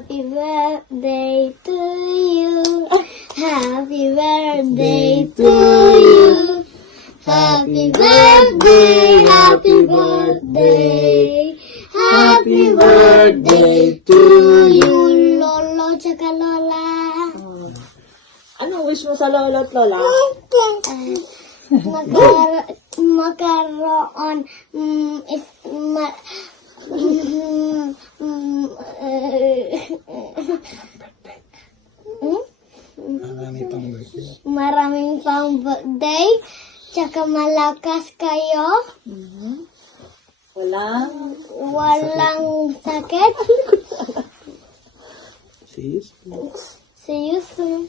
Happy birthday to you. Happy birthday to you. Happy birthday, happy birthday. Happy birthday to you, Lolo tsaka Lola. Anong wish mo sa lolo at lola? Magkaroon maraming pang birthday, tsaka malakas kayo, walang sakit. See you soon.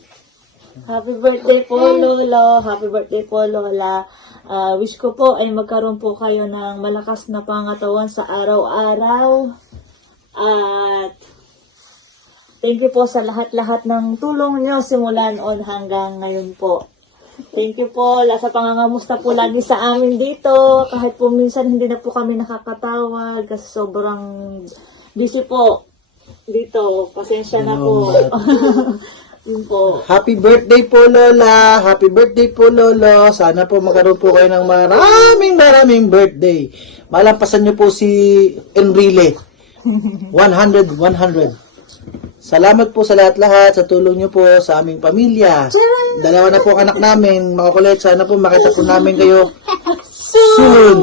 Happy birthday po, Lolo. Happy birthday po, Lola. Wish ko po ay magkaroon po kayo ng malakas na pangatawan sa araw-araw. At thank you po sa lahat-lahat ng tulong nyo simulan on hanggang ngayon po. Thank you po sa pangangamusta po lagi sa amin dito. Kahit po minsan hindi na po kami nakakatawag kasi sobrang busy po dito. Pasensya na po. Yun po. Happy birthday po, Lola. Happy birthday po, Lolo. Sana po magkaroon po kayo ng maraming birthday. Malampasan niyo po si Enrile. 100. Salamat po sa lahat-lahat, sa tulong niyo po sa aming pamilya. Dalawa na po ang anak namin, makukulit. Sana po makita po namin kayo soon.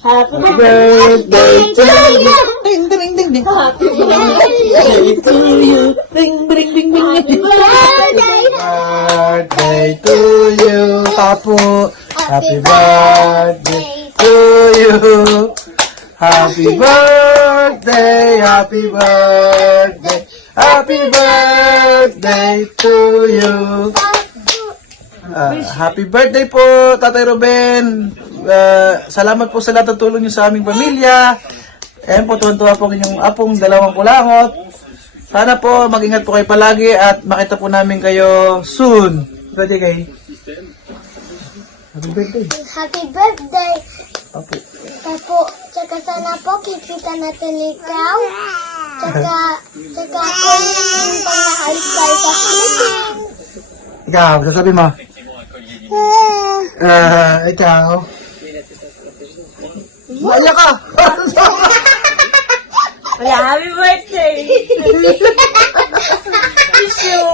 Happy Birthday to you. Ding, ding, ding, ding. Happy birthday to you. Ding, ding, ding, ding. Happy birthday. Birthday to you, Papu. Happy birthday to you. Happy birthday, happy birthday, happy birthday to you. Happy birthday po, Tatay Ruben. Salamat po sa lahat ng tulong niyo sa aming pamilya. Ayan po, tuwan-tuwa po inyong apong dalawang kulangot. Sana po mag-ingat po kayo palagi at makita po namin kayo soon. Pwede kayo. Happy birthday. Happy birthday. Opo. Tsaka sana po kikita natin ikaw. Tsaka kung yung pag-naalis tayo sa Philippines. Ikaw, sasabi mo. Ikaw. Maya ka! Wala, happy birthday! Wish you!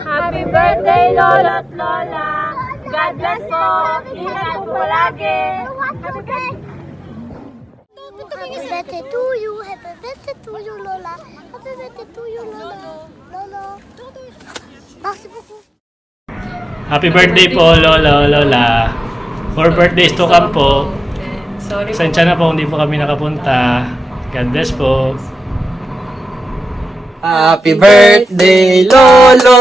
Happy birthday, Lolo at Lola! God bless po! Ingat po palagi! Happy birthday to you. Happy birthday to you, Lola. Happy birthday to you, Lola. Lolo. Bakit po? Happy birthday po, Lolo, Lola. More birthdays to come po. Sensya na po, hindi po kami nakapunta. God bless po. Happy birthday, Lolo!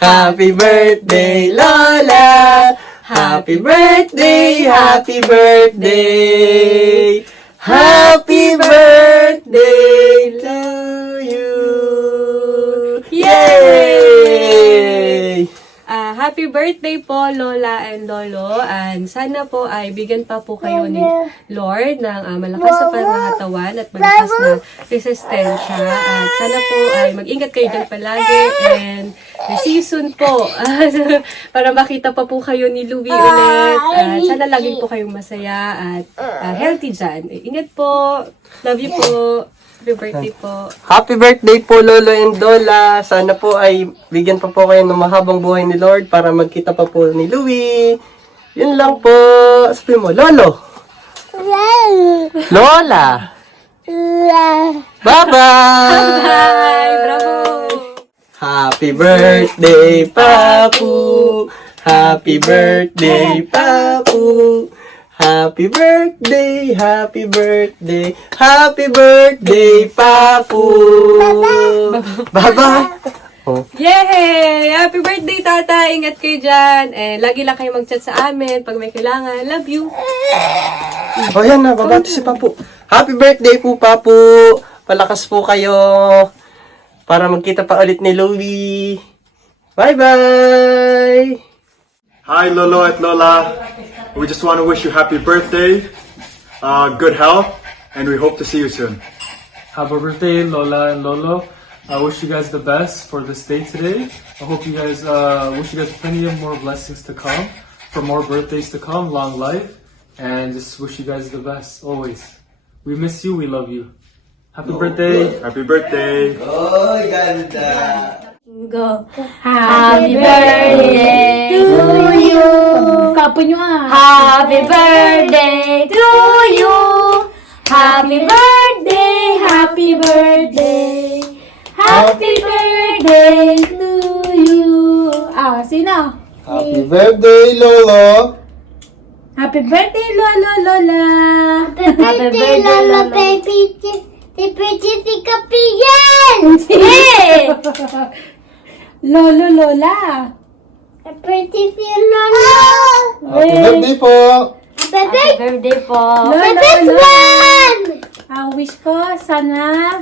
Happy birthday, Lola! Happy birthday, happy birthday! Happy birthday to you! Yay! Happy birthday po, Lola and Lolo. And sana po ay bigyan pa po kayo ni Lord ng malakas na pangangatawan at malakas na resistensya. At sana po ay mag-ingat kayo dyan palagi. And see you soon po. Para makita pa po kayo ni Louie ulit. At sana lagi po kayong masaya at healthy dyan. Ingat po. Love you po. Happy birthday po. Happy birthday po, Lolo and Lola. Sana po ay bigyan pa po kayo ng mahabang buhay ni Lord para magkita pa po ni Louie. Yun lang po. Sabi mo, Lolo. Lola. Bye-bye. Bye! Bravo! Happy birthday, Papu. Happy birthday, Papu. Happy birthday, happy birthday, happy birthday, Papu. Bye-bye. Oh. Yay! Happy birthday, Tata! Ingat kayo dyan. Eh, lagi lang kayo mag-chat sa amin pag may kailangan. Love you! Oh, yan na. Babati si Papu. Happy birthday po, Papu. Palakas po kayo para magkita pa ulit ni Louie. Bye-bye! Hi, Lolo at Lola. We just want to wish you happy birthday, good health, and we hope to see you soon. Happy birthday, Lola and Lolo. I wish you guys the best for this day today. I hope you guys, wish you guys plenty of more blessings to come, for more birthdays to come, long life, and just wish you guys the best, always. We miss you, we love you. Happy birthday! Happy birthday! Oh, ganda! Go. Happy birthday to you. Kapo nyo ah. Happy birthday to you. Happy birthday, happy birthday. Happy birthday to you. Ah, sino? Happy birthday, Lolo! Happy birthday, Lolo, Lola. Happy birthday, Lolo, baby. Si Pretty Kapiyan. Hey! Lolo, Lola. Pretty Lolo. Happy birthday po! Happy birthday po. Lolo, Happy Lola. one. Ang wish ko, sana,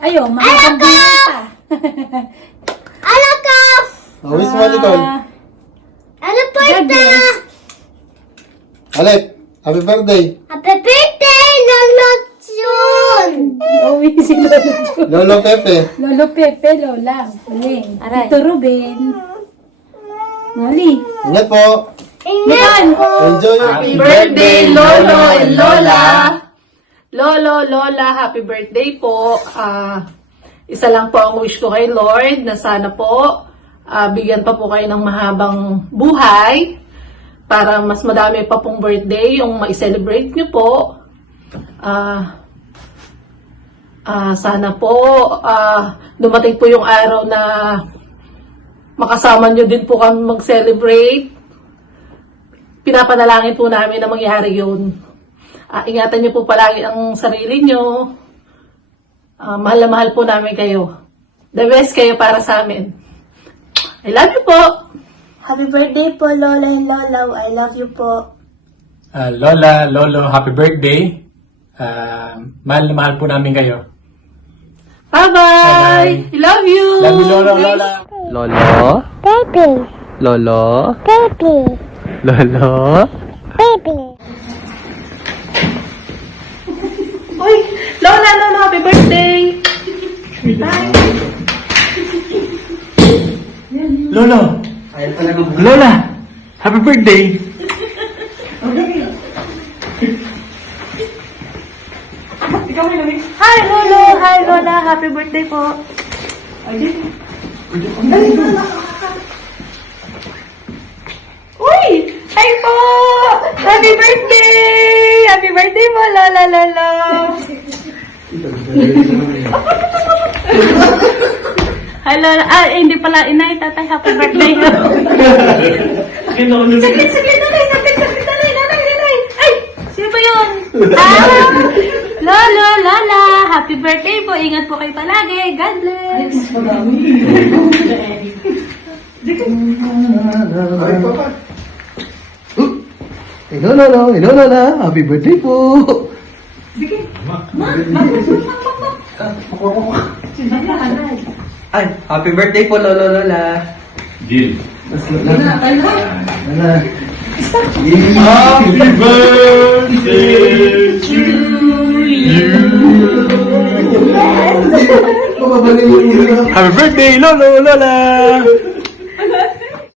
ayo, magandang buhay pa. Alaka. Wish mo, Nicole. Ano po God ito? bless. Alec, happy birthday! Happy birthday, Lolo Jun. Uwi si Lolo Jun. Lolo Pepe. Lolo Pepe, Lola. Uwi. Tito Ruben. Noli. Ingat po! Ingat po. Enjoy your Happy birthday, Lolo and Lola! Lolo, Lola, happy birthday po. Isa lang po ang wish ko kay Lord na sana po bigyan pa po kayo ng mahabang buhay para mas madami pa pong birthday yung ma-celebrate nyo po. Sana po dumating po yung araw na makasama nyo din po kami mag-celebrate. Pinapanalangin po namin na mangyari yun. Ingatan niyo po palagi ang sarili niyo. Mahal na mahal po namin kayo. The best kayo para sa amin. I love you po. Happy birthday po, Lola and Lola. I love you po. Lola, Lolo, happy birthday. Mahal na mahal po namin kayo. Bye-bye. I love you. Love you, Lolo, Lola. Lolo? Baby. Lolo? Baby. Lolo? Baby. Uy, Lola, Lolo, happy birthday. Lolo! Lola! Happy birthday! Hi, Lolo. Hi, Lola. Happy birthday po. Uy, hi po. Happy birthday. Happy birthday po, Lola, Lolo. Hi, Lola. Hindi pala inay, tatay. Happy birthday. Saglit, nanay. Ay, sino ba yun? Lolo, Lola. Happy birthday po. Ingat po kayo palagi. God bless. Ay, papa! Hello, Lolo! Hello, Lola! Happy birthday po! Ay, happy birthday po, Lolo, Lola. Deal. Lola! Happy birthday to you! Mababalik yung Happy birthday, Lolo, Lola!